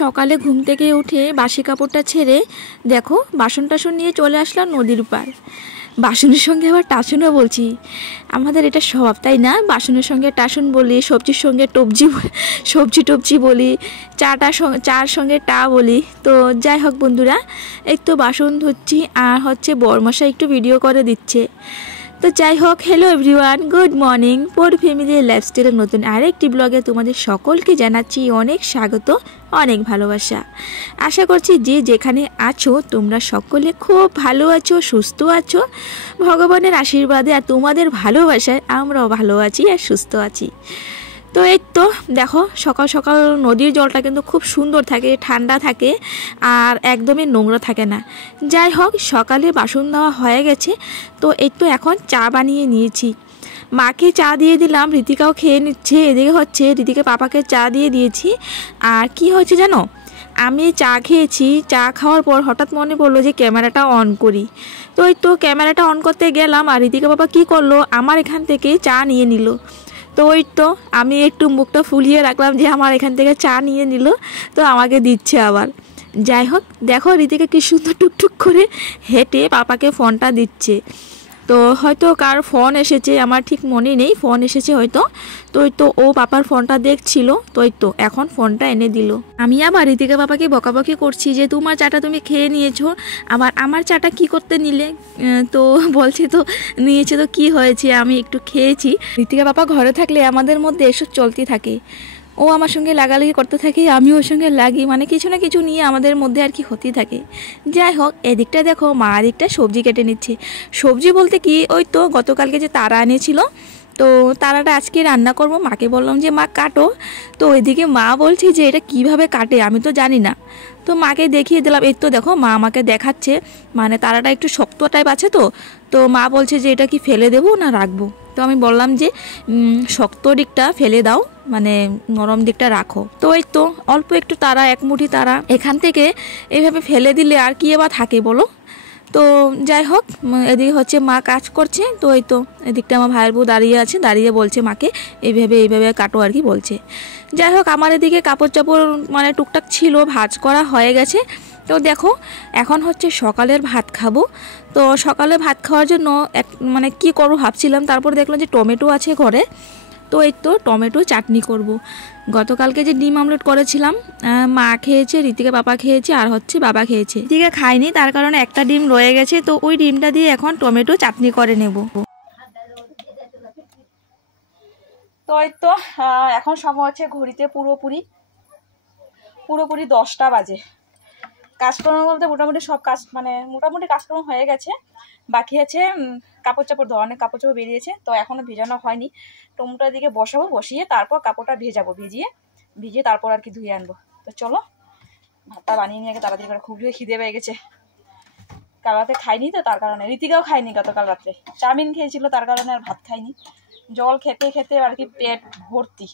সকালে ঘুম থেকে উঠে বাসি কাপড়টা ছেড়ে দেখো বাসন টাসন নিয়ে চলে আসলাম নদীর পার। বাসনের সঙ্গে আবার টাসনও বলছি, আমাদের এটা স্বভাব তাই না? বাসনের সঙ্গে টাসন বলি, সবজির সঙ্গে সবজি টবজি বলি, চার সঙ্গে টা বলি। তো যাই হোক বন্ধুরা, এই তো বাসন ধুচ্ছি আর হচ্ছে বরমশাই একটু ভিডিও করে দিচ্ছে। তো যাই হোক, হ্যালো এভরিওয়ান, গুড মর্নিং। পোর ফ্যামিলি লাইফস্টাইলের নতুন আরেকটি ব্লগে তোমাদের সকলকে জানাচ্ছি অনেক স্বাগত, অনেক ভালোবাসা। আশা করছি যে যেখানে আছো তোমরা সকলে খুব ভালো আছো, সুস্থ আছো। ভগবানের আশীর্বাদে আর তোমাদের ভালোবাসায় আমরাও ভালো আছি আর সুস্থ আছি। তো এই তো দেখো, সকাল সকাল নদীর জলটা কিন্তু খুব সুন্দর থাকে, ঠান্ডা থাকে আর একদমই নোংরা থাকে না। যাই হোক, সকালে বাসন দেওয়া হয়ে গেছে। তো এই তো এখন চা বানিয়ে নিয়েছি, মাকে চা দিয়ে দিলাম, ঋতিকাও খেয়ে নিচ্ছে। এদিকে হচ্ছে ঋতিকা পাপাকে চা দিয়ে দিয়েছি। আর কি হয়েছে জানো, আমি চা খেয়েছি, চা খাওয়ার পর হঠাৎ মনে পড়লো যে ক্যামেরাটা অন করি। তো এই তো ক্যামেরাটা অন করতে গেলাম আর ঋতিকা পাপা কী করলো, আমার এখান থেকে চা নিয়ে নিল। তো ওই তো আমি একটু মুখটা ফুলিয়ে রাখলাম যে আমার এখান থেকে চা নিয়ে নিল, তো আমাকে দিচ্ছে আবার। যাই হোক, দেখো ঋতিকা কি সুন্দর টুকটুক করে হেঁটে পাপাকে ফোনটা দিচ্ছে। তো হয়তো কার ফোন এসেছে আমার ঠিক মনে নেই, ফোন এসেছে হয়তো। তো ওই তো ও পাপার ফোনটা দেখছিল, তো ওই তো এখন ফোনটা এনে দিল। আমি আবার ঋতিকা পাপাকে বকাবকি করছি যে তোমার চাটা তুমি খেয়ে নিয়েছো, আবার আমার চাটা কি করতে নিলে। তো বলছে তো নিয়েছে তো কি হয়েছে, আমি একটু খেয়েছি। ঋতিকা পাপা ঘরে থাকলে আমাদের মধ্যে এসব চলতে থাকে, ও আমার সঙ্গে লাগালাগি করতে থাকে, আমি ওর সঙ্গে লাগি, মানে কিছু না কিছু নিয়ে আমাদের মধ্যে আর কি হতেই থাকে। যাই হোক, এদিকটা দেখো মা এদিকটা সবজি কেটে নিচ্ছে। সবজি বলতে কি, ওই তো গতকালকে যে তারা এনেছিল, তো তারাটা আজকে রান্না করব। মাকে বললাম যে মা কাটো, তো ওইদিকে মা বলছে যে এটা কিভাবে কাটে আমি তো জানি না। তো মাকে দেখিয়ে দিলাম। এই তো দেখো মা আমাকে দেখাচ্ছে, মানে তারাটা একটু শক্ত টাইপ আছে। তো মা বলছে যে এটা কি ফেলে দেবো না রাখবো। তো আমি বললাম যে শক্ত দিকটা ফেলে দাও, মানে নরম দিকটা রাখো। তো এই তো অল্প একটু তারা, এক মুঠি তারা এখান থেকে এইভাবে ফেলে দিলে আর কি এবার থাকে বলো। তো যাই হোক, এদিকে হচ্ছে মা কাজ করছে। তো এই তো এদিকটা আমার ভাইয়ের বউ দাঁড়িয়ে আছে, দাঁড়িয়ে বলছে মাকে এইভাবে কাটো আর কি বলছে। যাই হোক, আমার এদিকে কাপড় চাপড় মানে টুকটাক ছিল, ভাঁজ করা হয়ে গেছে। তো দেখো এখন হচ্ছে সকালের ভাত খাবো। তো সকালে ভাত খাওয়ার জন্য মানে কি করবো ভাবছিলাম, তারপর দেখলাম যে টমেটো আছে ঘরে। তো এই তো টমেটো চাটনি করব। গতকালকে যে ডিম আমলেট করেছিলাম, মা খেয়েছে, ঋতিকা পাপা খেয়েছে আর হচ্ছে বাবা খেয়েছে। ঋতিকা খায়নি, তার কারণে একটা ডিম রয়ে গেছে। তো ওই ডিমটা দিয়ে এখন টমেটো চাটনি করে নেব। তো এই তো এখন সময় হচ্ছে ঘড়িতে পুরোপুরি 10টা বাজে। কাজকর্ম বলতে মোটামুটি সব কাজ, মানে মোটামুটি কাজকর্ম হয়ে গেছে। বাকি আছে কাপড় চাপড় ধোয়া, অনেক কাপড় চাপড় বেরিয়েছে, তো এখনও ভেজানো হয়নি। টমেটোর দিকে বসাবো, বসিয়ে তারপর কাপড়টা ভেজাবো, ভিজিয়ে তারপর আর কি ধুয়ে আনবো। তো চলো ভাতটা বানিয়ে নিয়ে তাড়াতাড়ি করে, খুব খিদে পেয়ে গেছে। কাল রাতে খাইনি তো, তার কারণে ঋতিকাও খাইনি গতকাল রাত্রে, চাউমিন খেয়েছিল, তার কারণে আর ভাত খাইনি। জল খেতে খেতে আর কি পেট ভর্তি।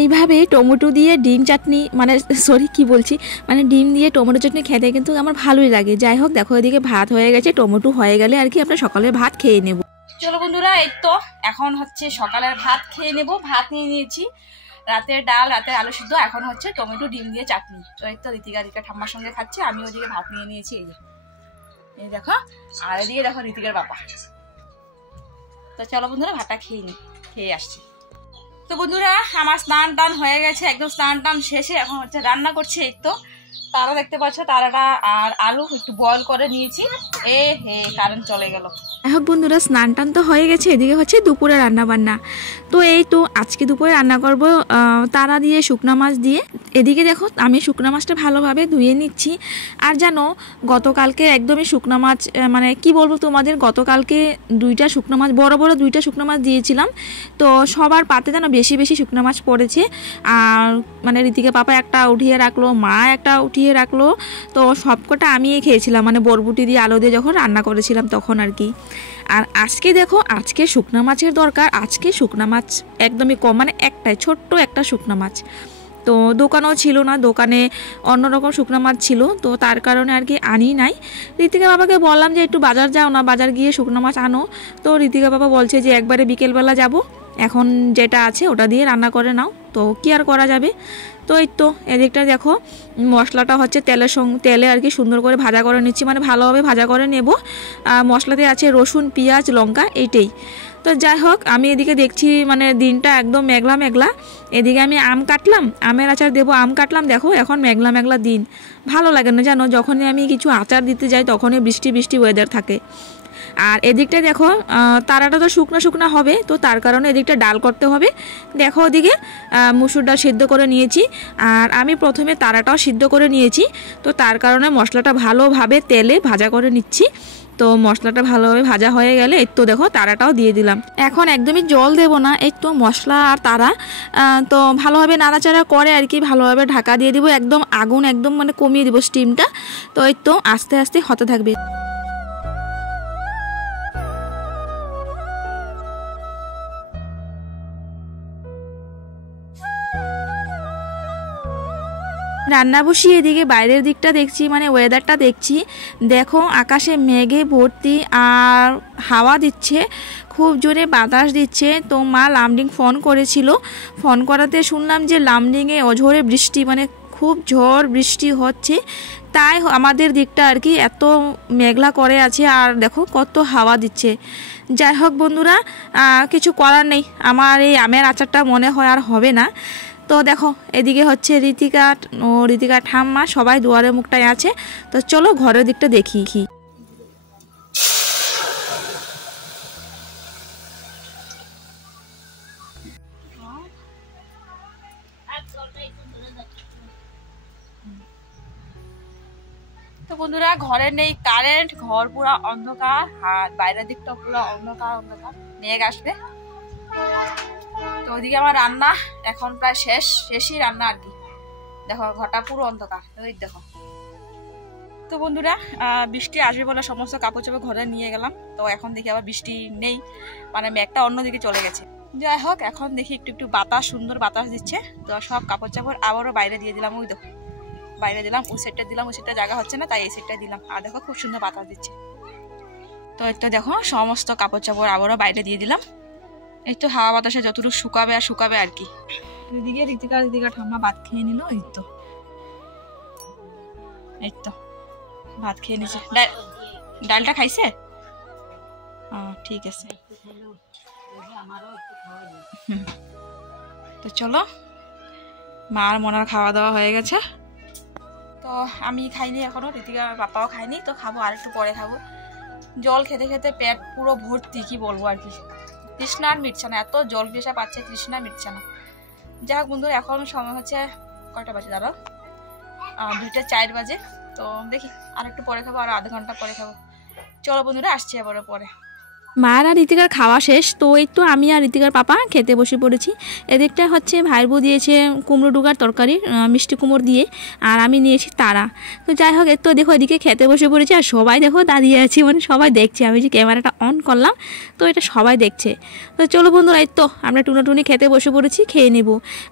এইভাবে টমেটো দিয়ে ডিম চাটনি, মানে ডিম দিয়ে টমেটো চাটনি খেতে কিন্তু আমার ভালোই লাগে। যাই হোক, দেখো এদিকে ভাত হয়ে গেছে, টমেটো হয়ে গেলে আর কি আমরা সকালের ভাত খেয়ে নেব। চলো বন্ধুরা, এই তো এখন হচ্ছে সকালের ভাত খেয়ে নেব। ভাত নিয়ে নিয়েছি, রাতের ডাল, রাতের আলু সিদ্ধ, এখন হচ্ছে টমেটো ডিম দিয়ে চাটনি। তো এই তো ঋতিকা ঠাম্মার সঙ্গে খাচ্ছে, আমি ওদিকে ভাত নিয়ে নিয়েছি। এই দেখো, আর এদিকে দেখো ঋতিকার বাবা। তো চলো বন্ধুরা ভাতটা খেয়ে আসছি। তো বন্ধুরা, আমার স্নান টান হয়ে গেছে, একদম স্নান টান শেষে এখন হচ্ছে রান্না করছি। এই তো তারা দেখতে পাচ্ছ, তারাটা আর আলু একটু বয়েল করে নিয়েছি। কারেন্ট চলে গেল। এখন বন্ধুরা স্নান টান তো হয়ে গেছে, এদিকে হচ্ছে দুপুরে রান্না বান্না। তো এই তো আজকে দুপুরে রান্না করব তারা দিয়ে, শুকনা মাছ দিয়ে। এদিকে দেখো আমি শুকনা মাছটা ভালোভাবে ধুয়ে নিচ্ছি। আর জানো গতকালকে একদমই শুকনা মাছ, মানে কি বলবো তোমাদের, গতকালকে দুইটা শুকনা মাছ, বড় বড় দুইটা শুকনা মাছ দিয়েছিলাম। তো সবার পাতে যেন বেশি বেশি শুকনা মাছ পড়েছে। আর মানে ঋতিকা পাপা একটা উঠিয়ে রাখলো, মা একটা উঠিয়ে রাখলো। তো সবকটা আমিই খেয়েছিলাম, মানে বরবুটি দিয়ে আলু দিয়ে যখন রান্না করেছিলাম তখন আর কি। আর আজকে দেখো, আজকে শুকনা মাছের দরকার। আজকে শুকনা মাছ একদমই কম, মানে একটাই ছোট্ট একটা শুকনা মাছ। তো দোকানও ছিল না, দোকানে অন্যরকম শুকনো মাছ ছিল, তো তার কারণে আর কি আনি নাই। ঋতিকা বাবাকে বললাম যে একটু বাজার যাও না, বাজার গিয়ে শুকনো মাছ আনো। তো ঋতিকা বাবা বলছে যে একবারে বিকেলবেলা যাব, এখন যেটা আছে ওটা দিয়ে রান্না করে নাও। তো কি আর করা যাবে। তো এই তো এদিকটা দেখো মশলাটা হচ্ছে তেলে আর কি সুন্দর করে ভাজা করে নিচ্ছি, মানে ভালোভাবে ভাজা করে নেব। মশলাতে আছে রসুন, পেঁয়াজ, লঙ্কা, এইটাই। তো যাই হোক, আমি এদিকে দেখছি মানে দিনটা একদম মেঘলা মেঘলা। এদিকে আমি আম কাটলাম, আমের আচার দেবো, আম কাটলাম। দেখো এখন মেঘলা মেঘলা দিন, ভালো লাগে না জানো, যখনই আমি কিছু আচার দিতে যাই তখনই বৃষ্টি বৃষ্টি ওয়েদার থাকে। আর এদিকটা দেখো তারাটা তো শুকনো শুকনো হবে, তো তার কারণে এদিকটা ডাল করতে হবে। দেখো ওদিকে মুসুর ডাল সিদ্ধ করে নিয়েছি, আর আমি প্রথমে তারাটাও সিদ্ধ করে নিয়েছি। তো তার কারণে মশলাটা ভালোভাবে তেলে ভাজা করে নিচ্ছি। তো মশলাটা ভালোভাবে ভাজা হয়ে গেলে এই তো দেখো তারাটাও দিয়ে দিলাম। এখন একদমই জল দেব না, এই তো মশলা আর তারা তো ভালোভাবে নাড়াচাড়া করে আর কি ভালোভাবে ঢাকা দিয়ে দিব, একদম আগুন একদম মানে কমিয়ে দিব স্টিমটা। তো এই তো আস্তে আস্তে হতে থাকবে। রান্না বসিয়ে এদিকে বাইরের দিকটা দেখছি, মানে ওয়েদারটা দেখছি। দেখো আকাশে মেঘে ভর্তি আর হাওয়া দিচ্ছে, খুব জোরে বাতাস দিচ্ছে। তো মা লামডিং ফোন করেছিল, ফোন করাতে শুনলাম যে লামডিংয়ে অঝোরে বৃষ্টি, মানে খুব ঝড় বৃষ্টি হচ্ছে। তাই আমাদের দিকটা আর কি এত মেঘলা করে আছে, আর দেখো কত হাওয়া দিচ্ছে। যাই হোক বন্ধুরা, কিছু করার নেই, আমার এই আমের আচারটা মনে হয় আর হবে না। তো দেখো এদিকে হচ্ছে ঋতিকা ঠাম্মা সবাই দুয়ারের মুখটায় আছে। তো চলো ঘরের দিকটা দেখি। তো বন্ধুরা ঘরে নেই কারেন্ট, ঘর পুরো অন্ধকার, আর বাইরের দিকটা পুরো অন্ধকার অন্ধকার, মেঘ আসবে। তো ওইদিকে আমার রান্না এখন প্রায় শেষই রান্না আর কি। দেখো ঘরটা পুরো অন্ধকার, ওই দেখো। তো বন্ধুরা বৃষ্টি আসবে বলে সমস্ত কাপড় চোপড় ঘরে নিয়ে গেলাম। তো এখন দেখি আবার বৃষ্টি নেই, মানে মেঘটা অন্যদিকে চলে গেছে। যাই হোক এখন দেখি একটু একটু বাতাস, সুন্দর বাতাস দিচ্ছে। তো সব কাপড় চাপড় আবারও বাইরে দিয়ে দিলাম, ওই দেখো বাইরে দিলাম, ওই সেটটা দিলাম, ওই সেটটা জায়গা হচ্ছে না তাই এই সেটটা দিলাম। আর দেখো খুব সুন্দর বাতাস দিচ্ছে। তো একটু দেখো সমস্ত কাপড় চাপড় আবারও বাইরে দিয়ে দিলাম। এই তো হাওয়া বাতাসে যতটুকু শুকাবে আর কি। এদিকে ঋতিকা ঠাম্মা ভাত খেয়ে নিল, এই তো ভাত খেয়ে নিছে। ডালটা খাইছে? ঠিক আছে। তো চলো, মার মনার খাওয়া দাওয়া হয়ে গেছে। তো আমি খাইনি এখনো, ঋতিকার বাপাও খাইনি, তো খাবো আর একটু পরে খাবো। জল খেতে খেতে পেট পুরো ভর্তি, কি বলবো আর কি, তৃষ্ণা আর মিটছে না, এত জল পেশা পাচ্ছে, তৃষ্ণা মিটছে না। যাই হোক বন্ধুরা এখন সময় হচ্ছে কয়টা বাজে দাঁড়াও, 2:04 বাজে। তো দেখি আর একটু পরে খাবো, আর আধা ঘন্টা পরে খাবো। চলো বন্ধুরা আসছি আবার পরে। মার আর ঋতিকার খাওয়া শেষ। তো এই তো আমি আর ঋতিকার পাপা খেতে বসে পড়েছি। এদিকটা হচ্ছে ভাইবু দিয়েছে কুমড়ো ডুগার তরকারি, মিষ্টি কুমড়ো দিয়ে, আর আমি নিয়েছি তারা। তো যাই হোক এই তো দেখো এদিকে খেতে বসে পড়েছি, আর সবাই দেখো দাঁড়িয়ে আছি, মানে সবাই দেখছে। আমি যে ক্যামেরাটা অন করলাম তো এটা সবাই দেখছে। তো চলো বন্ধুরা এই তো আমরা টুনি খেতে বসে পড়েছি, খেয়ে নেব।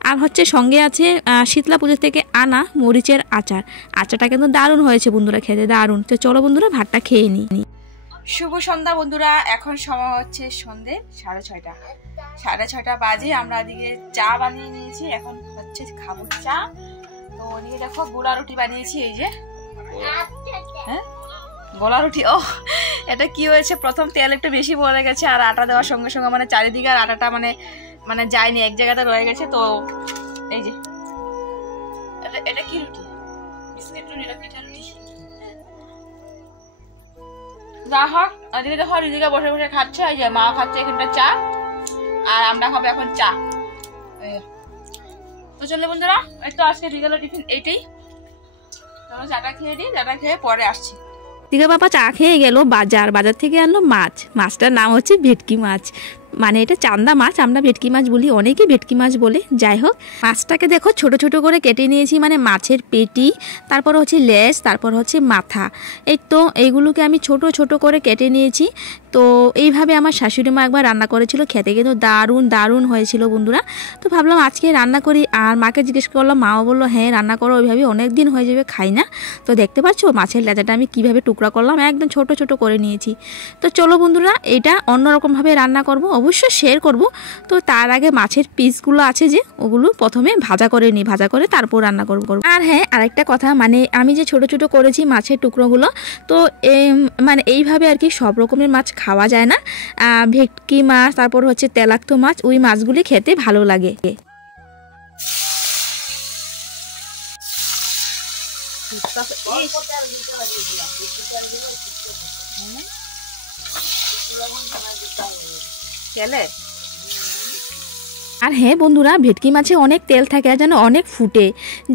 আর হচ্ছে সঙ্গে আছে শীতলা পুজো থেকে আনা মরিচের আচার। আচারটা কিন্তু দারুণ হয়েছে বন্ধুরা, খেতে দারুণ। তো চলো বন্ধুরা ভাতটা খেয়ে নিই। শুভ সন্ধ্যা বন্ধুরা, এখন সময় হচ্ছে সন্ধ্যে 6:30। 6:30 বাজে। আমরা এদিকে চা বানিয়ে নিয়েছি, এখন হচ্ছে খাবো চা। তো ওদিকে দেখো গোলা রুটি বানিয়েছি, এই যে হ্যাঁ গোলা রুটি। ও এটা কি হয়েছে, প্রথম তেল একটু বেশি পড়ে গেছে, আর আটা দেওয়ার সঙ্গে সঙ্গে মানে চারিদিকে আর আটাটা মানে যায়নি, এক জায়গাতে রয়ে গেছে। তো এই যে এটা কি রুটি, বিস্কিট রুটি না পিঠা রুটি? যা হোক এদিকে দেখো ঋতিকা বসে বসে খাচ্ছে, এই যে মা খাচ্ছে এখানটা চা, আর আমরা খাবো এখন চা। তো চলে বন্ধুরা এই তো আজকে বিকেলের টিফিন এইটাই। চলো চাটা খেয়ে দিই, চাটা খেয়ে পরে আসছি। ঋতিকা বাবা চা খেয়ে গেল বাজার থেকে আনলো মাছ। মাছটার নাম হচ্ছে ভেটকি মাছ, মানে এটা চান্দা মাছ, আমরা ভেটকি মাছ বলি, অনেকেই ভেটকি মাছ বলে। যাই হোক মাছটাকে দেখো ছোট ছোট করে কেটে নিয়েছি, মানে মাছের পেটি, তারপর হচ্ছে লেজ, তারপর হচ্ছে মাথা। এই তো এইগুলোকে আমি ছোট ছোট করে কেটে নিয়েছি। তো এইভাবে আমার শাশুড়ি মা একবার রান্না করেছিল, খেতে কিন্তু দারুণ দারুণ হয়েছিল বন্ধুরা। তো ভাবলাম আজকে রান্না করি, আর মাকে জিজ্ঞেস করলাম, মাও বললো হ্যাঁ রান্না করো, ওইভাবে অনেক দিন হয়ে যাবে খাই না। তো দেখতে পাচ্ছ মাছের লেজাটা আমি কিভাবে টুকরা করলাম, একদম ছোট ছোট করে নিয়েছি। তো চলো বন্ধুরা এটা অন্যরকমভাবে রান্না করব, অবশ্যই শেয়ার করব। তো তার আগে মাছের পিসগুলো আছে যে ওগুলো প্রথমে ভাজা করে নিই, ভাজা করে তারপর রান্না করব। আর হ্যাঁ আরেকটা কথা, মানে আমি যে ছোট ছোট করেছি মাছের টুকরোগুলো, তো মানে এইভাবে আর কি সব রকমের মাছ খাওয়া যায় না। ভেটকি মাছ, তারপর হচ্ছে তেলাক্ত মাছ, ওই মাছগুলি খেতে ভালো লাগে। আর হ্যাঁ বন্ধুরা, ভেটকি মাছে অনেক তেল থাকে আর যেন অনেক ফুটে।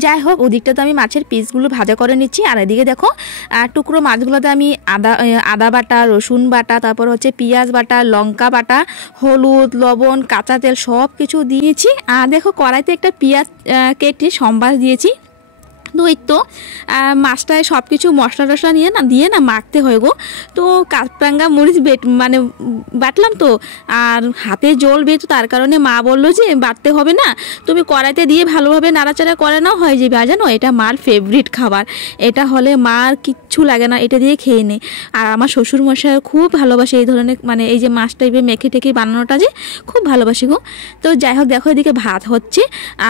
যাই হোক ওদিকটা তো আমি মাছের পিসগুলো ভাজা করে নিচ্ছি, আর এদিকে দেখো টুকরো মাছগুলোতে আমি আদা বাটা, রসুন বাটা, তারপর হচ্ছে পেঁয়াজ বাটা, লঙ্কা বাটা, হলুদ, লবণ, কাঁচা তেল সব কিছু দিয়েছি। আর দেখো কড়াইতে একটা পেঁয়াজ কেটে সম্বাস দিয়েছি। তো এই তো মাছটায় সব কিছু মশলা টশলা দিয়ে না মাখতে হয় গো। তো কাঁচরাঙ্গা মরিচ মানে বাটলাম তো, আর হাতে জল বের, তো তার কারণে মা বললো যে বাটতে হবে না, তুমি কড়াইতে দিয়ে ভালোভাবে নাড়াচাড়া করে নাও হয়ে যাবে। আর জানো এটা মার ফেভারিট খাবার, এটা হলে মার কিচ্ছু লাগে না, এটা দিয়ে খেয়ে নেয়। আর আমার শ্বশুর মশাই খুব ভালোবাসে এই ধরনের, মানে এই যে মাছ টাইপের মেখে টেখে বানানোটা যে খুব ভালোবাসি গো। তো যাই হোক দেখো এদিকে ভাত হচ্ছে,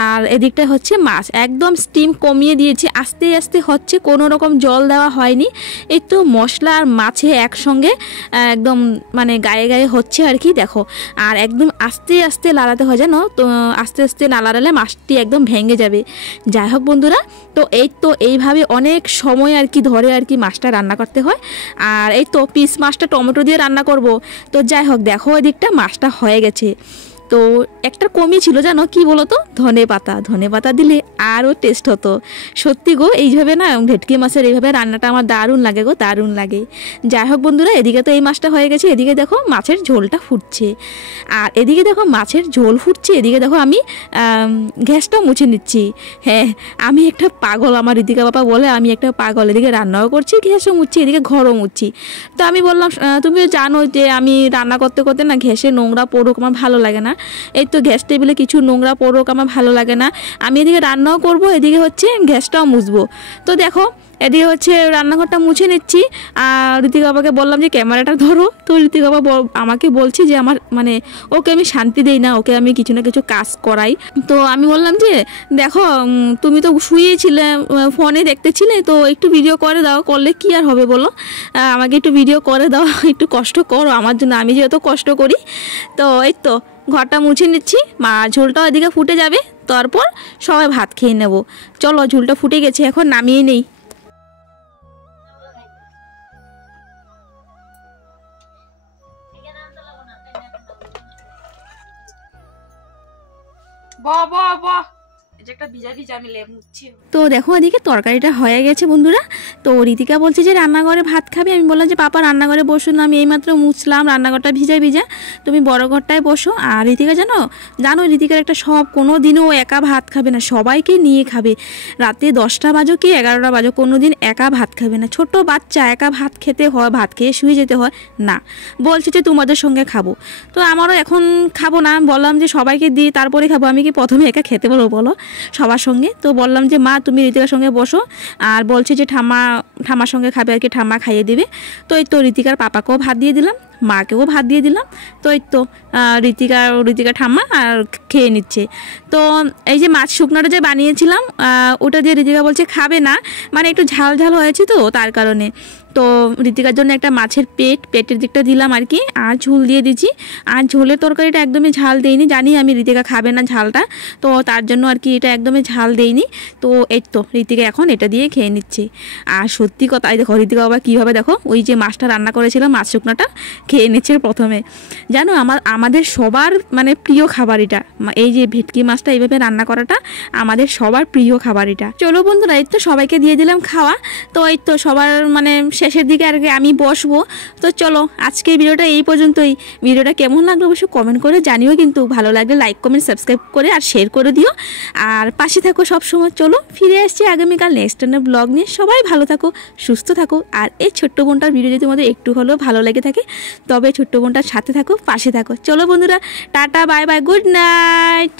আর এদিকটা হচ্ছে মাছ, একদম স্টিম কমিয়ে দিয়েছি, আস্তে আস্তে হচ্ছে, কোনো রকম জল দেওয়া হয়নি। এই তো মশলা আর মাছে একসঙ্গে একদম মানে গায়ে গায়ে হচ্ছে আর কি দেখো। আর একদম আস্তে আস্তে লাড়াতে হয় জানো, তো আস্তে আস্তে না লাড়ালে মাছটি একদম ভেঙে যাবে। যাই হোক বন্ধুরা, তো এই তো এইভাবে অনেক সময় আর কি ধরে আর কি মাছটা রান্না করতে হয়। আর এই তো পিস মাছটা টমেটো দিয়ে রান্না করব। তো যাই হোক দেখো এদিকটা মাছটা হয়ে গেছে। তো একটা কমই ছিল জানো কি বলো তো, ধনে পাতা দিলে আরও টেস্ট হতো সত্যি গো। এইভাবে না ভেটকি মাছের এইভাবে রান্নাটা আমার দারুণ লাগে গো, দারুণ লাগে। যাই হোক বন্ধুরা এদিকে তো এই মাছটা হয়ে গেছে, এদিকে দেখো মাছের ঝোলটা ফুটছে। আর এদিকে দেখো মাছের ঝোল ফুটছে, এদিকে দেখো আমি গ্যাসটা মুছে নিচ্ছি। হ্যাঁ আমি একটা পাগল, আমার ঋতিকা বাবা বলে আমি একটা পাগল, এদিকে রান্নাও করছি, গ্যাসও মুছছি, এদিকে ঘরও মুছছি। তো আমি বললাম তুমিও জানো যে আমি রান্না করতে করতে না গ্যাসে নোংরা পড়ুক আমার ভালো লাগে না, এই তো গ্যাস টেবিলে কিছু নোংরা পড়ুক আমার ভালো লাগে না। আমি এদিকে রান্নাও করব, এদিকে হচ্ছে গ্যাসটাও মুছবো। তো দেখো এদিকে হচ্ছে রান্নাঘরটা মুছে নিচ্ছি। আর ঋতিকা বাবাকে বললাম যে ক্যামেরাটা ধরো। তো ঋতিকা বাবা আমাকে বলছি যে আমার মানে ওকে আমি শান্তি দেই না, ওকে আমি কিছু না কিছু কাজ করাই। তো আমি বললাম যে দেখো তুমি তো শুয়েছিলে, ফোনে দেখতেছিলে, তো একটু ভিডিও করে দাও, করলে কি আর হবে বলো, আমাকে একটু ভিডিও করে দাও, একটু কষ্ট করো আমার জন্য, আমি যেহেতু কষ্ট করি। তো এই তো ঘরটা মুছে নিচ্ছি, মা ঝোলটাও এদিকে ফুটে যাবে, তারপর সবাই ভাত খেয়ে নেব। চলো ঝোলটা ফুটে গেছে, এখন নামিয়ে নেই। তো দেখো এদিকে তরকারিটা হয়ে গেছে বন্ধুরা। তো ঋতিকা বলছে যে রান্নাঘরে ভাত খাবে, আমি বললাম যে পাপা রান্নাঘরে বসো না, আমি এইমাত্র মুছলাম, রান্নাঘরটা ভিজা, তুমি বড় ঘরটায় বসো। আর ঋতিকা জানো ঋতিকার একটা সব, কোনো দিনও ও একা ভাত খাবে না, সবাইকে নিয়ে খাবে। রাতে 10টা বাজো কি 11টা বাজো, কোনো দিন একা ভাত খাবে না। ছোট বাচ্চা একা ভাত খেতে হয়, ভাত খেয়ে শুয়ে যেতে হয় না, বলছে যে তোমাদের সঙ্গে খাবো। তো আমারও এখন খাবো না, বললাম যে সবাইকে দিই তারপরে খাবো, আমি কি প্রথমে একা খেতে পারবো বলো সবার সঙ্গে। তো বললাম যে মা তুমি ঋতিকার সঙ্গে বসো, আর বলছে যে ঠাম্মার সঙ্গে খাবে আর কি, ঠাম্মা খাইয়ে দেবে। তো এই তো ঋতিকার পাপাকেও ভাত দিয়ে দিলাম, মাকেও ভাত দিয়ে দিলাম। তো এই তো ঋতিকা ঠাম্মা আর খেয়ে নিচ্ছে। তো এই যে মাছ শুকনোটা যে বানিয়েছিলাম ওটা দিয়ে ঋতিকা বলছে খাবে না, মানে একটু ঝাল হয়েছে তো তার কারণে। তো ঋতিকার জন্য একটা মাছের পেটের দিকটা দিলাম আর কি, আর ঝোল দিয়ে দিচ্ছি। আর ঝোলের তরকারিটা একদমই ঝাল দেইনি, জানি আমি ঋতিকা খাবে না ঝালটা, তো তার জন্য আর কি এটা একদমই ঝাল দেইনি। তো এই তো ঋতিকা এখন এটা দিয়ে খেয়ে নিচ্ছে। আর সত্যি কথা দেখো ঋতিকা বাবা কীভাবে দেখো ওই যে মাছটা রান্না করেছিলাম মাছ শুকনোটা খেয়ে নিচ্ছে প্রথমে। জানো আমাদের সবার মানে প্রিয় খাবার এটা, এই যে ভেটকি মাছটা এইভাবে রান্না করাটা আমাদের সবার প্রিয় খাবার এটা। চলো বন্ধুরা এই তো সবাইকে দিয়ে দিলাম খাওয়া। তো এই তো সবার মানে শেষের দিকে আর কি আমি বসবো। তো চলো আজকের ভিডিওটা এই পর্যন্তই। ভিডিওটা কেমন লাগলো অবশ্যই কমেন্ট করে জানিও, কিন্তু ভালো লাগলে লাইক কমেন্ট সাবস্ক্রাইব করে আর শেয়ার করে দিও, আর পাশে থাকো সবসময়। চলো ফিরে আসছি আগামীকাল নেক্সট ব্লগ নিয়ে। সবাই ভালো থাকো, সুস্থ থাকো। আর এই ছোট্ট বোনটার ভিডিও যদি তোমাদের একটু হলেও ভালো লেগে থাকে তবে ছোট্ট বোনটার সাথে থাকো, পাশে থাকো। চলো বন্ধুরা, tata, bye bye, good night.